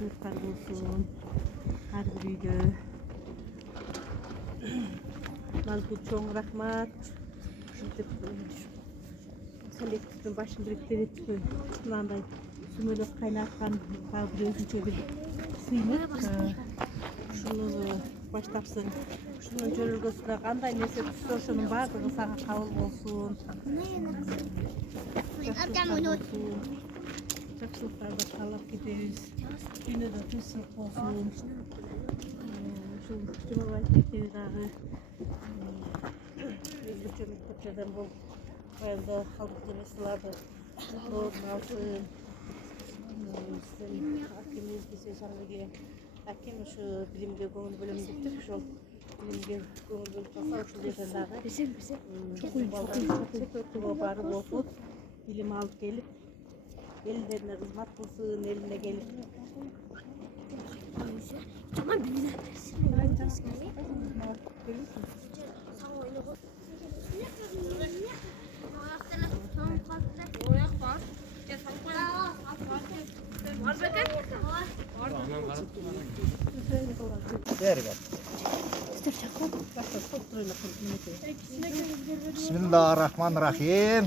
mutluluklar olsun. Her bir uyda. Nazgul çoğun rahmat. Şimdi selektifin başını biriktirip şundan sümüyle kaynatkan kaldır özünce bir sıyınır. Şunu baştapsın. Şunun jörülgösüne qanday nese tutsa şunun bardығы sana kabul olsun. Жақсылықтарды қалап кетеміз. Дүниеде тыныштық болсын. Şu Cumhurbaşkanı дағы өзгөчө мектептерден бұл баянда халыктын эсиларды орун алсын. Биздин акимибиз бизе жаңырге аким ушу билимге көңүл бөлөм дептик. Ошол билимге көңүл бөлүп калса ушул жерден дагы барып окуп билим алып келип ellerine hizmet kılsın, eline gelip. Tamam bilgiler versin. Bismillahirrahmanirrahim.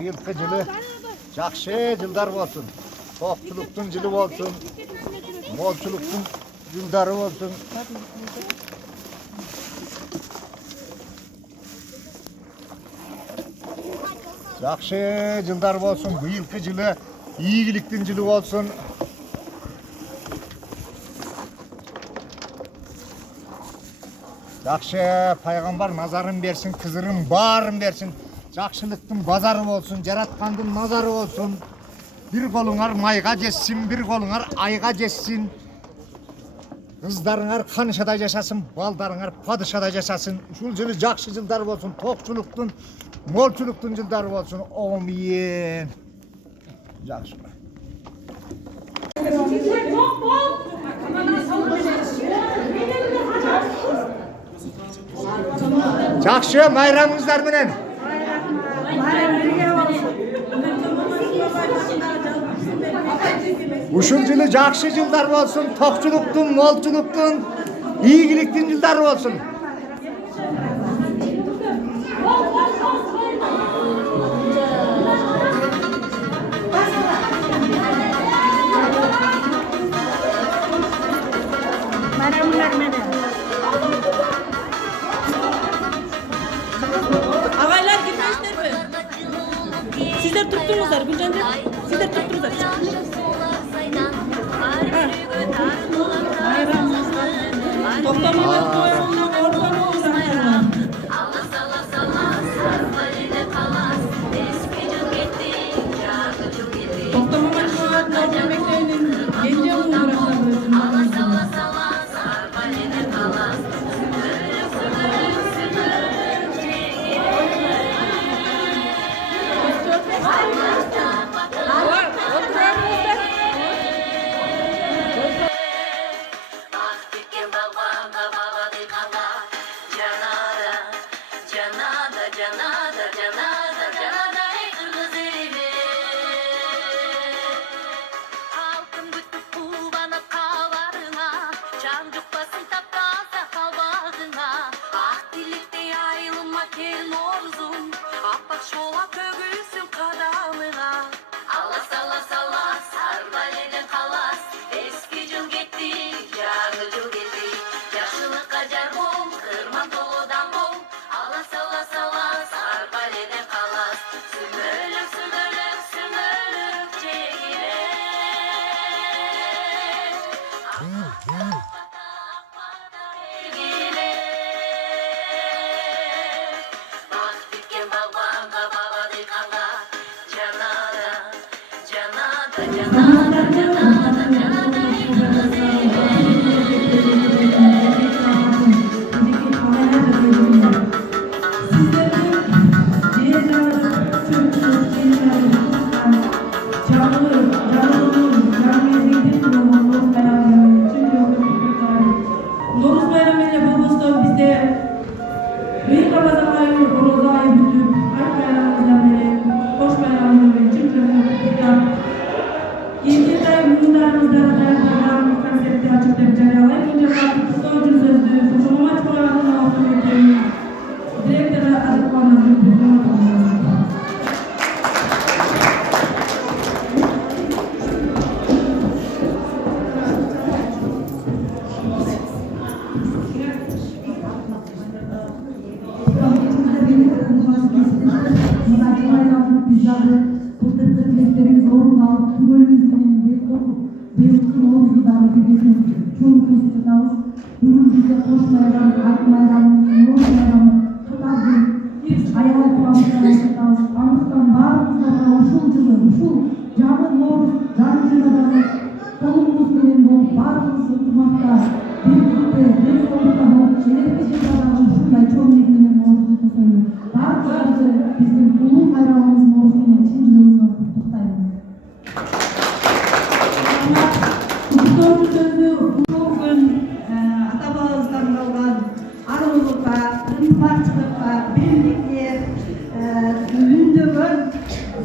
Yılkı жылы жақсы жылдар болсын. Тоқчылықтың жылы болсын. Молчылықтың жылдары болсын. Жақсы жылдар болсын. Быйылкы жылы ийгиликтин жылы болсын. Жақсы пайғамбар назарын берсін, кызырын барын берсін. Жақшылықтың базары болсын, жаратқандың назары болсын. Bir қолыңар майға жесsin, bir қолыңар айға жесsin. Қыздарыңар қаншада жашасын, балдарыңар падышада жашасын. Ушул жылы жақсы жылдар болсын, тоқчылықтың, молчылықтың жылдары болсын. Омейін. Жақсы. Жақсы майрамыңыздар менен. Ушул жылы жақсы жылдар болсын, тоқчылықтың, молчылықтың, ийгиликтин жылдары болсын. Ağaylar girmişler mi? Sizler tuttunuzlar Gülcan'da. Sizler tuttunuzlar. Toplamalar koyunlar oradan uğraşlar. Toplamalar koyunlar demeklerinin gence Noğuz'dan birleşim çoğu kesitimiz bugün bize koş bayram, ak bayram, Noğuz bayramı Katar bir ayağı kuramızdan yaşatağız. Anlıktan bağrımızda uşul жылы, uşul canı Noğuz, canı жылыдағы kolumuz bilen болып, bağrımız ıntımaqta, birlikte, bir solukta болып, şerefli жылдағы ушундай чоң менен Noğuz'u to'sayın. Barchalarınızı bizim ulu bayramımız Noğuz menен chin жүрөгүмөн куттуктайм. Kutluk sözü bugün ata-babamızdan kalgan arulukka, ıntımaqçılıkka, birlikte ündөгөн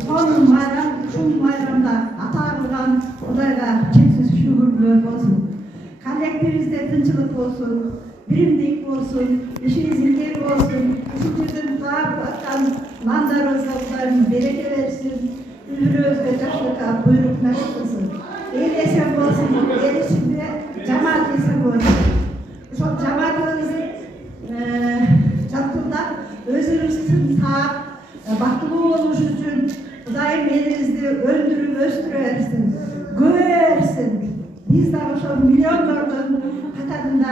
sonun bayram, şu bayramda ata kılgan Kudayga çeksiz şükürler olsun. Kalletimizde tınçılık olsun, birimlik olsun, işiniz ilgili olsun, üçüncüden dağıp attan mandarınızda Kuday'ın bereke versin, ülürüzde yaşlıka buyruk nasip olsun. El esen olsun, el içinde cemaat esen olsun. Şu cemaatınızın çatında özünüzün sağ, baktılı oluş için Kuday'ın elinizi öldürüp östürüversin, göversin. Biz de şu milyonlardan katarında,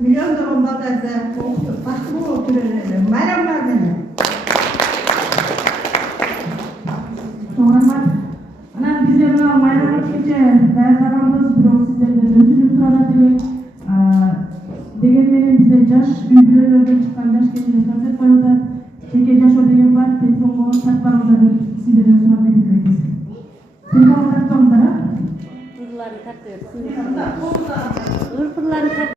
milyonların badarda okutup, baktılı oturuverelim. Bayramlar benim. Rahmat. Ana bize mına bayram etkince dayanlarımız biro sizlerden ödülüm soradı. Degenmenin bize jaş üylerden çıkan jaş gençler konser koyuyorlar. Çeke jaş ödegen var, telefonla taklarımızda sizlerden sunmak ediliriz. Telefonu taklarımızda. Urlarını takıyoruz. Urlarını takıyoruz.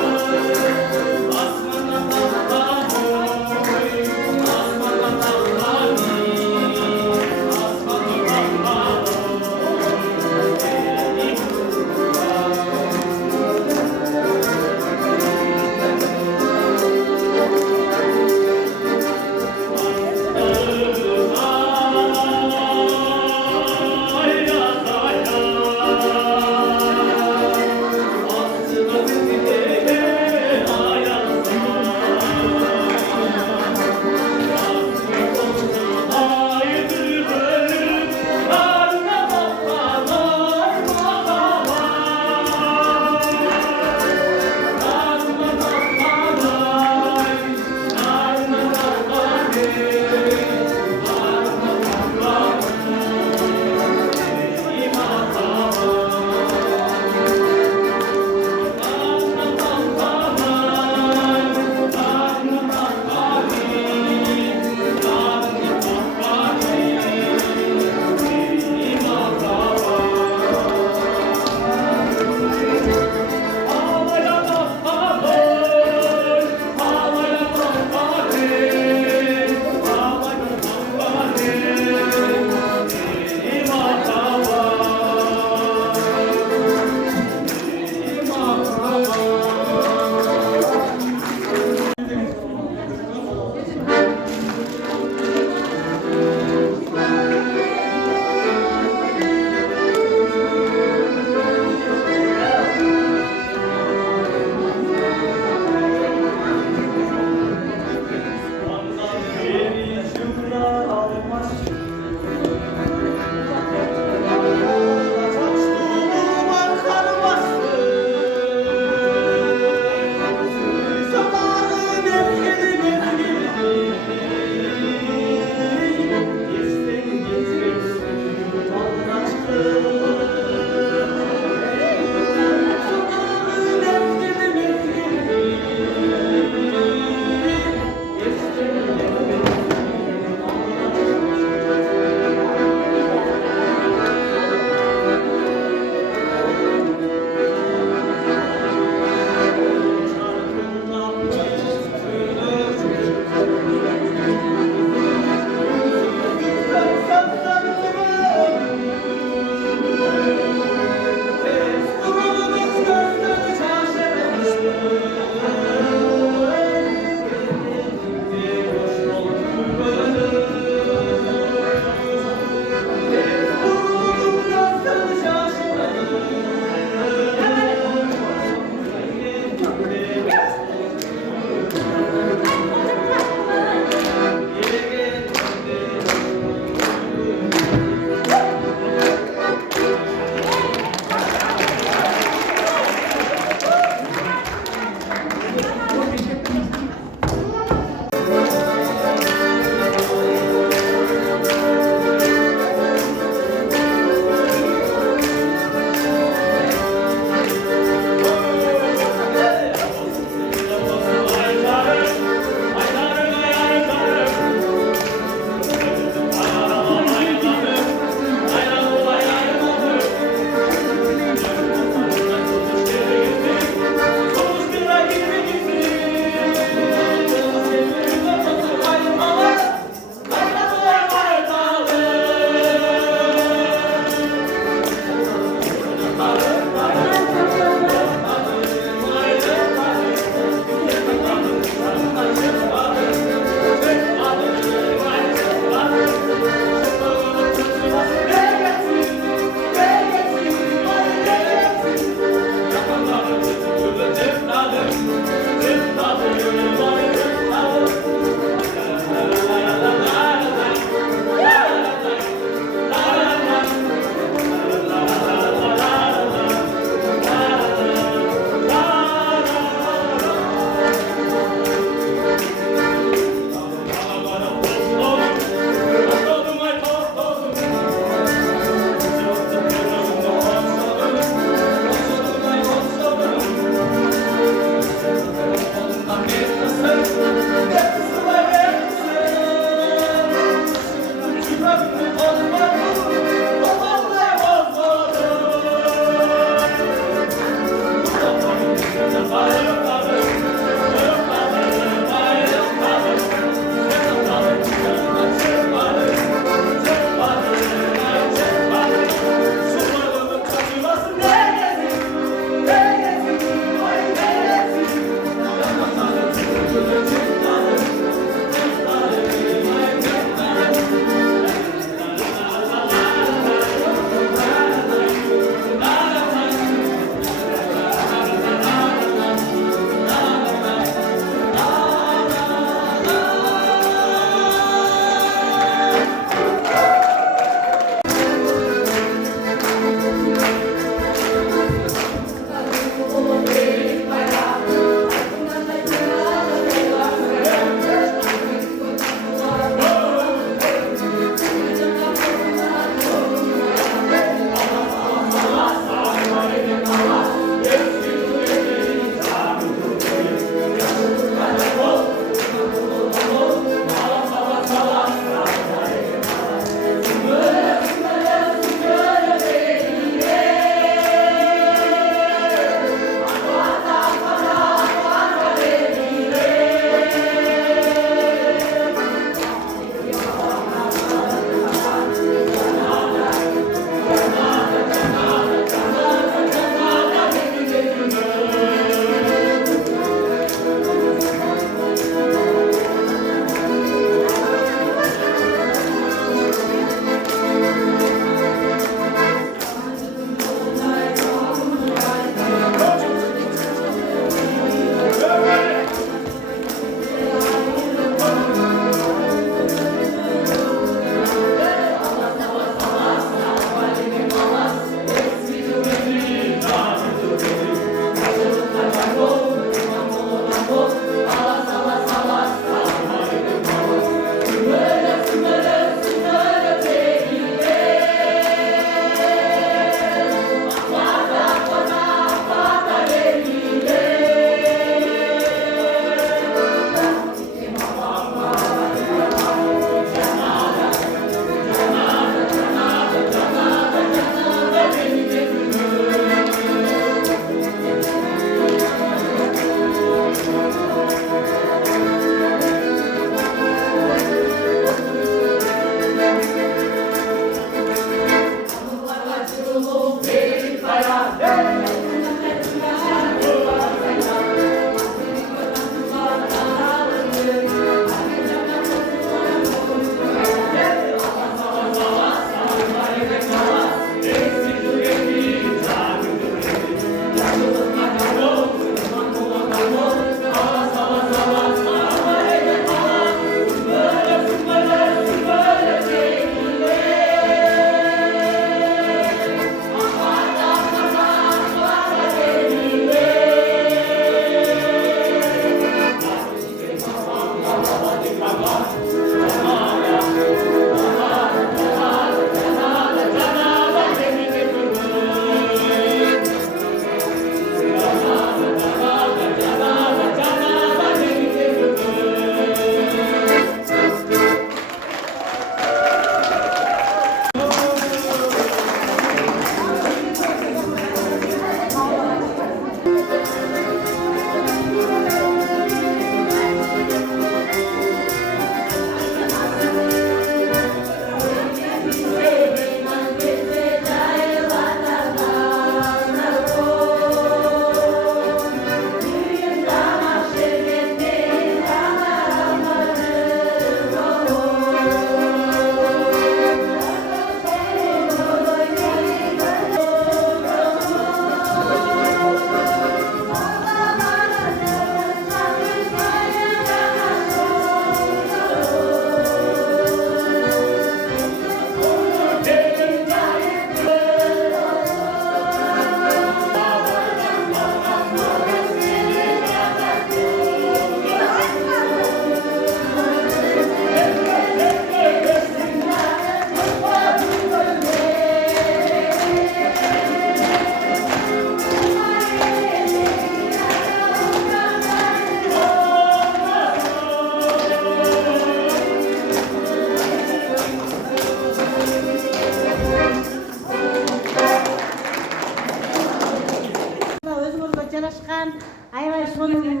Жарашкан, аябай сонун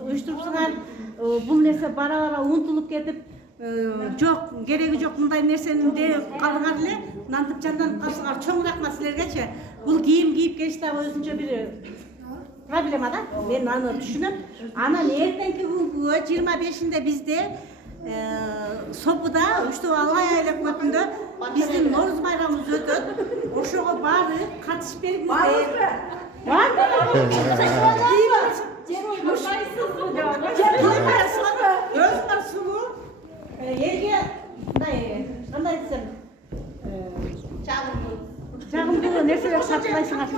уюштурупсуңар. Бул нерсе бара-бара унутулуп кетип, жок, кереги жок мындай нерсени деп калыңар эле. Нантип жандан калсыңар. Чоң рахмат силергечи. Бул кийим кийип келиш да өзүнчө бир проблема да. Мен аны түшүнөм. Анан эртеңки күнгө 25-inde бизде Сопуда Үчтөбө Алай айлык өтүндө биздин Норуз байрамыбыз өтөт. Ошого баары катышып бериңиздер. Өзүңөр сулуу элге мындай кандай десем жагымдуу нерселер сатпайсыңар.